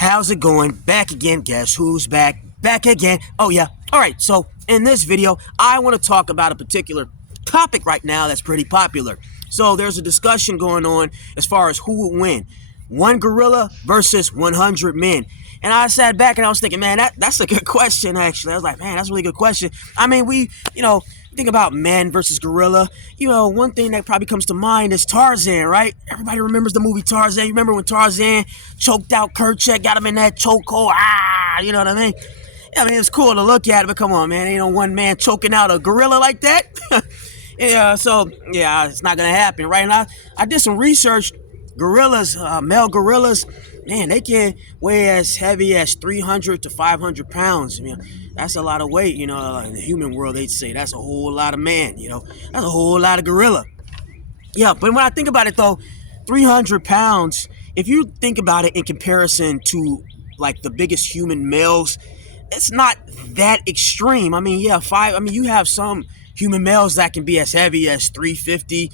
How's it going? Back again. Guess who's back? Back again. Oh, yeah. All right. So, in this video, I want to talk about a particular topic right now that's pretty popular. So, there's a discussion going on as far as who would win. One gorilla versus 100 men. And I sat back and I was thinking, man, that's a good question, actually. I was like, man, that's a really good question. I mean, think about man versus gorilla. One thing that probably comes to mind is Tarzan, right? Everybody remembers the movie Tarzan. You remember when Tarzan choked out Kerchak, got him in that chokehold? You know what I mean? I mean, it's cool to look at it, but come on, man. Ain't no one man choking out a gorilla like that. Yeah, it's not going to happen, right? And I did some research. Gorillas, male gorillas, man, they can weigh as heavy as 300 to 500 pounds. I mean, that's a lot of weight, in the human world, they'd say that's a whole lot of man, that's a whole lot of gorilla. Yeah, but when I think about it, though, 300 pounds, if you think about it in comparison to, like, the biggest human males, it's not that extreme. I mean, you have some human males that can be as heavy as 350.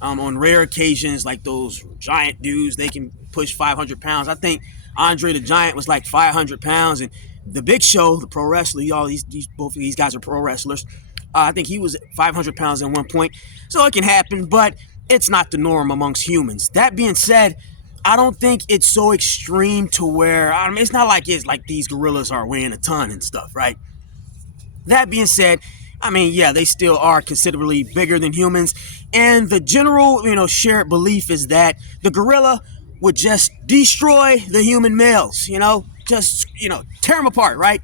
On rare occasions, like those giant dudes, they can push 500 pounds. I think Andre the Giant was like 500 pounds, and the Big Show, the pro wrestler, both of these guys are pro wrestlers. I think he was 500 pounds at one point. So it can happen, but it's not the norm amongst humans. That being said, I don't think it's so extreme to where, it's not like these gorillas are weighing a ton and stuff, right? That being said, they still are considerably bigger than humans. And the general, shared belief is that the gorilla would just destroy the human males, just tear them apart, right?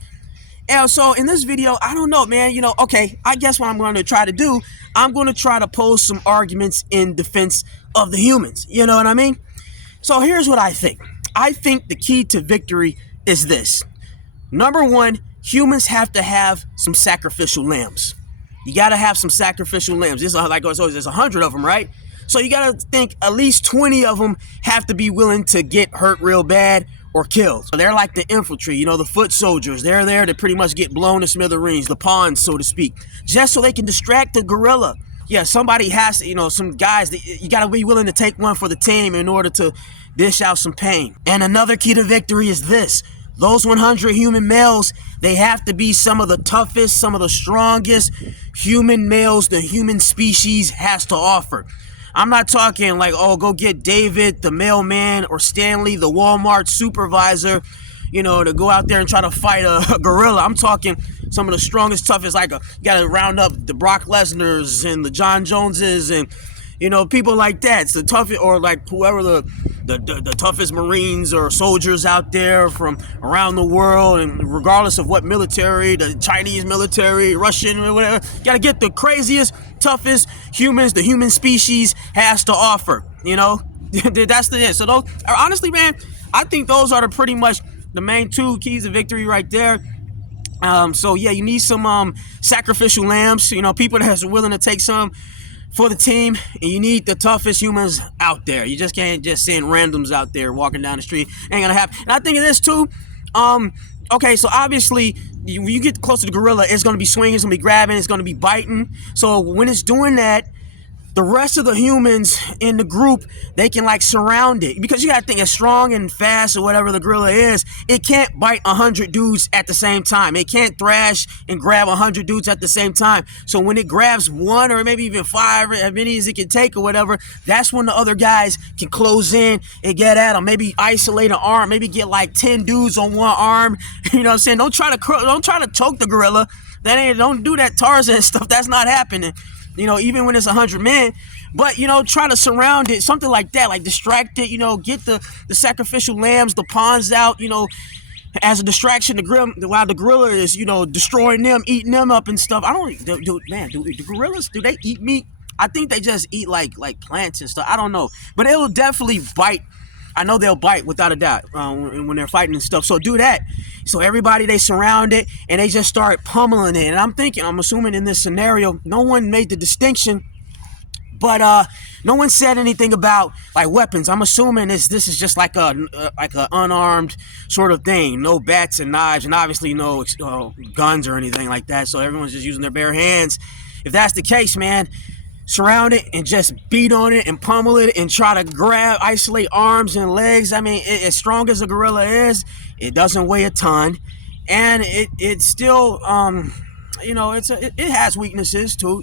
And so in this video, I don't know, man, okay, I guess what I'm going to try to do, I'm going to try to pose some arguments in defense of the humans. You know what I mean? So here's what I think. I think the key to victory is this. Number one, humans have to have some sacrificial lambs. You got to have some sacrificial lambs. There's 100 of them, right? So you got to think at least 20 of them have to be willing to get hurt real bad or killed. So they're like the infantry, the foot soldiers. They're there to pretty much get blown to smithereens, the pawns, so to speak, just so they can distract the gorilla. Yeah, somebody has to, some guys, you got to be willing to take one for the team in order to dish out some pain. And another key to victory is this. Those 100 human males, they have to be some of the toughest, some of the strongest human males the human species has to offer. I'm not talking like, go get David, the mailman, or Stanley, the Walmart supervisor, to go out there and try to fight a gorilla. I'm talking some of the strongest, toughest, you got to round up the Brock Lesnar's and the John Joneses and, people like that. It's the toughest, or like whoever the toughest Marines or soldiers out there from around the world, and regardless of what military, the Chinese military, Russian, or whatever, you gotta get the craziest, toughest humans the human species has to offer. That's it. So those, honestly, man, I think those are pretty much the main two keys of victory right there. You need some sacrificial lambs, people that's willing to take some for the team, and you need the toughest humans out there. You just can't just send randoms out there walking down the street. Ain't gonna happen. And I think of this too. Okay, so obviously, when you get close to the gorilla, it's gonna be swinging, it's gonna be grabbing, it's gonna be biting. So when it's doing that, the rest of the humans in the group, they can surround it. Because you gotta think, as strong and fast or whatever the gorilla is, it can't bite 100 dudes at the same time. It can't thrash and grab 100 dudes at the same time. So when it grabs one or maybe even five, or as many as it can take or whatever, that's when the other guys can close in and get at them. Maybe isolate an arm, maybe get 10 dudes on one arm. You know what I'm saying? Don't try to choke the gorilla. Don't do that Tarzan stuff. That's not happening. Even when it's 100 men, but, try to surround it, something like that, distract it, get the sacrificial lambs, the pawns out, as a distraction, while the gorilla is, destroying them, eating them up and stuff. Do the gorillas, do they eat meat? I think they just eat like plants and stuff. I don't know, but it'll definitely bite. I know they'll bite without a doubt when they're fighting and stuff. So do that. So everybody, they surround it and they just start pummeling it. And I'm assuming in this scenario, no one made the distinction, but no one said anything about weapons. I'm assuming this is just like a unarmed sort of thing. No bats and knives, and obviously no guns or anything like that. So everyone's just using their bare hands. If that's the case, man, surround it and just beat on it and pummel it and try to isolate arms and legs. I mean, as strong as a gorilla is, it doesn't weigh a ton, and it's still it has weaknesses too.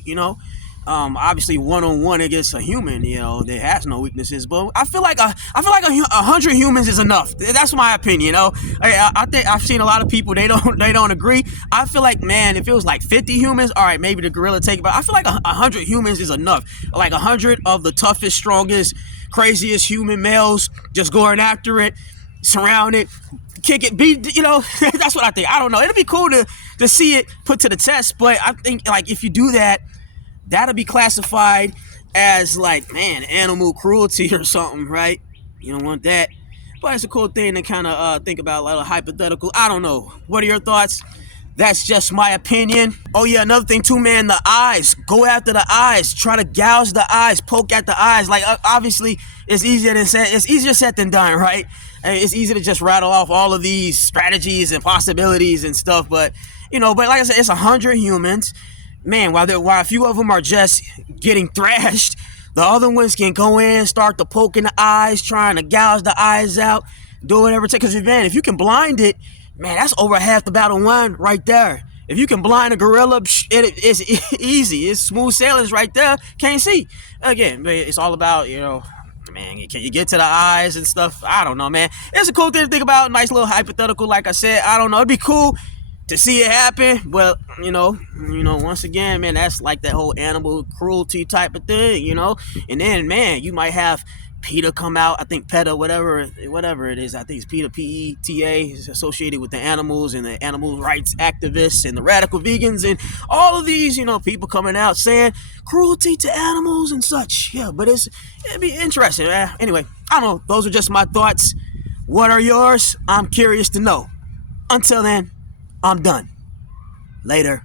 Obviously one-on-one against a human, there has no weaknesses. But I feel like a 100 humans is enough. That's my opinion. I think I've seen a lot of people they don't agree. I feel like, man, if it was like 50 humans, all right, maybe the gorilla take it. But I feel like 100 humans is enough. Like 100 of the toughest, strongest, craziest human males just going after it, surround it, kick it, beat. That's what I think. I don't know. It'd be cool to see it put to the test. But I think, like, if you do that, that'll be classified as, like, man, animal cruelty or something, right? You don't want that. But it's a cool thing to kind of think about, like a hypothetical. I don't know. What are your thoughts? That's just my opinion. Oh yeah, another thing too, man, the eyes. Go after the eyes. Try to gouge the eyes, poke at the eyes. Like, obviously, it's easier said than done, right? It's easy to just rattle off all of these strategies and possibilities and stuff, but but like I said, it's 100 humans. Man, while a few of them are just getting thrashed, the other ones can go in, start to poke in the eyes, trying to gouge the eyes out, do whatever it takes. Because, man, if you can blind it, man, that's over half the battle won right there. If you can blind a gorilla, it's easy. It's smooth sailings right there. Can't see. Again, it's all about, man, can you get to the eyes and stuff? I don't know, man. It's a cool thing to think about. Nice little hypothetical, like I said. I don't know. It'd be cool to see it happen, but once again, man, that's like that whole animal cruelty type of thing, and then, man, you might have PETA come out. I think PETA, whatever it is, I think it's PETA, PETA, is associated with the animals and the animal rights activists and the radical vegans and all of these, people coming out saying cruelty to animals and such. Yeah, but it'd be interesting. Anyway, I don't know. Those are just my thoughts. What are yours? I'm curious to know. Until then, I'm done. Later.